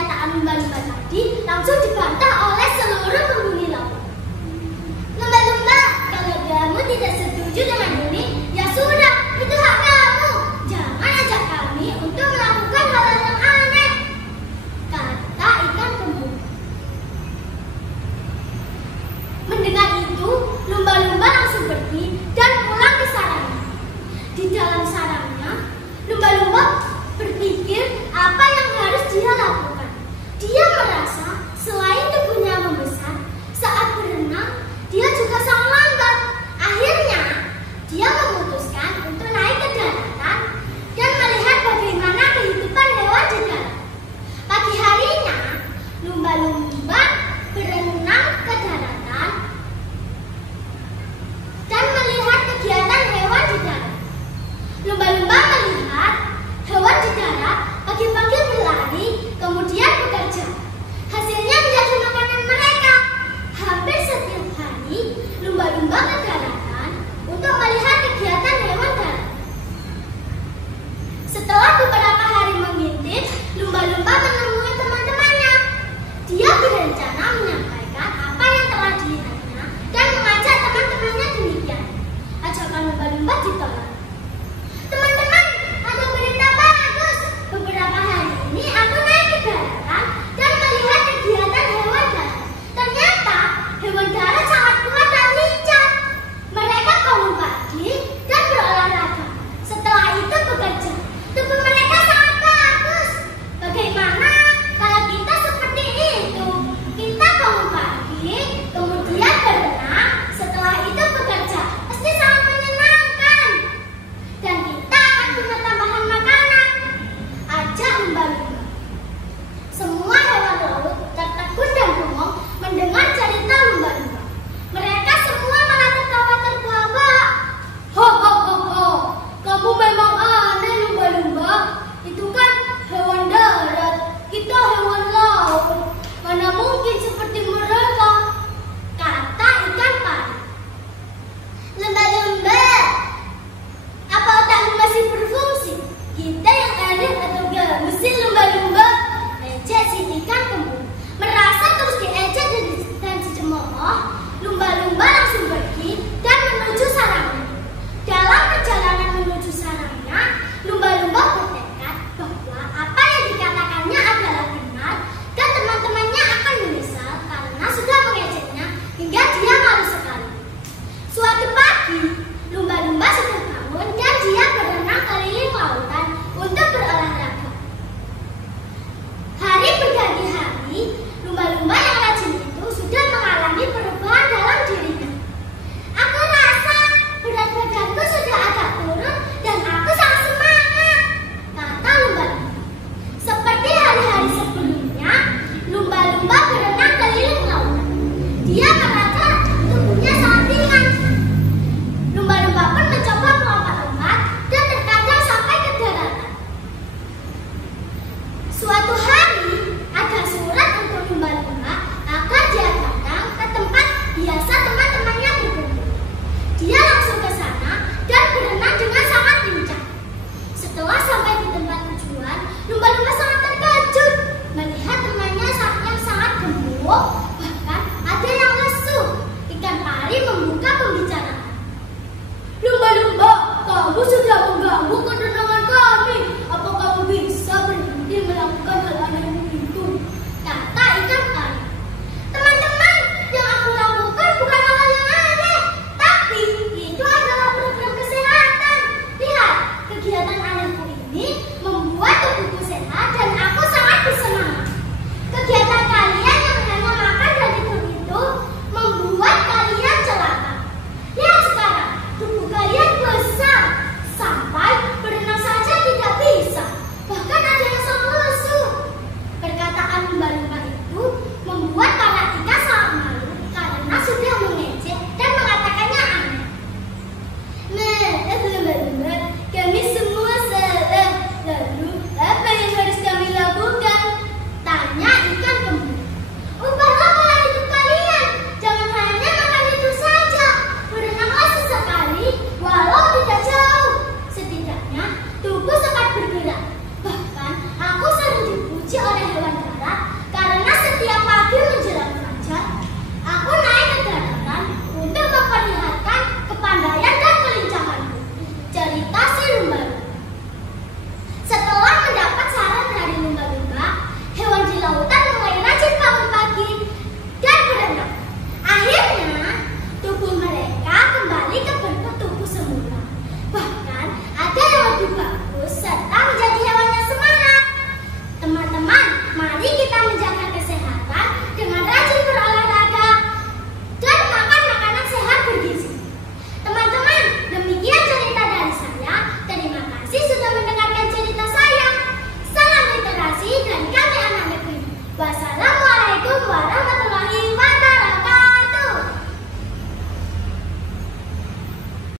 pernyataan lumba-lumba tadi langsung dibantah oleh seluruh penghuni laut. Lumba-lumba, kalau kamu tidak setuju dengan ini, ya sudah, itu hak kamu. Jangan ajak kami untuk melakukan hal yang aneh, kata ikan kembung. Mendengar itu, lumba-lumba langsung pergi dan pulang ke sarangnya. Di dalam sarangnya, lumba-lumba berpikir apa yang harus dia lakukan. Dia merasa selain tubuhnya membesar, saat berenang, dia juga sangat lambat. Akhirnya, dia memutuskan untuk naik ke daratan dan melihat bagaimana kehidupan hewan di darat. Pagi harinya, lumba-lumba berenang ke daratan dan melihat kegiatan hewan di darat. Lumba-lumba melihat hewan di darat pagi-pagi berlari, kemudian bekerja. Hasilnya menjadi makanan mereka. Hampir setiap hari, lumba-lumba ke daratan untuk melihat kegiatan hewan darat. Setelah beberapa hari mengintip, lumba-lumba menemui teman-temannya. Dia berencana menyampaikan apa yang telah dilihatnya dan mengajak teman-temannya demikian. Ajakan lumba-lumba ditolak. Teman-teman, ada berita bagus. Beberapa hari ini aku naik ke daratan dan melihat kegiatan hewan darat. Ternyata hewan darat sangat kuat dan lincah. Mereka bangun pagi dan berolahraga. Setelah itu bekerja. Tubuh mereka sangat bagus. Bagaimana kalau kita seperti itu? Kita bangun pagi, kemudian berenang, setelah itu bekerja. Pasti sangat menyenangkan. Dan kita akan punya tambahan makanan. Ajak lumba-lumba. Semua hewan laut tertegun dan bengong mendengar cerita lumba-lumba. Mereka semua malah tertawa terbahak. Ho ho ho ho, kamu memang aneh lumba-lumba. Itu kan hewan darat, kita hewan laut. Mana mungkin seperti